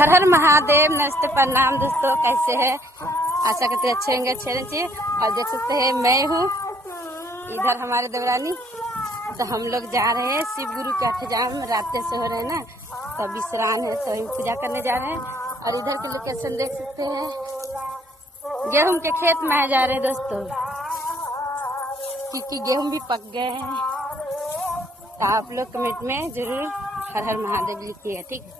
हर हर महादेव। नमस्ते, प्रणाम दोस्तों, कैसे हैं? आशा करते हैं अच्छे होंगे, अच्छे रहना चाहिए। और देख सकते हैं मैं हूँ इधर हमारे देवरानी। तो हम लोग जा रहे हैं शिव गुरु के अष्टजाम में, रात से हो रहे हैं ना, तो विश्राम है, तो हम पूजा करने जा रहे हैं। और इधर के लोकेशन देख सकते हैं, गेहूं के खेत में जा रहे हैं दोस्तों, क्योंकि गेहूं भी पक गए हैं। तो आप लोग कमेंट में जरूर हर हर महादेव लिखिए, ठीक है?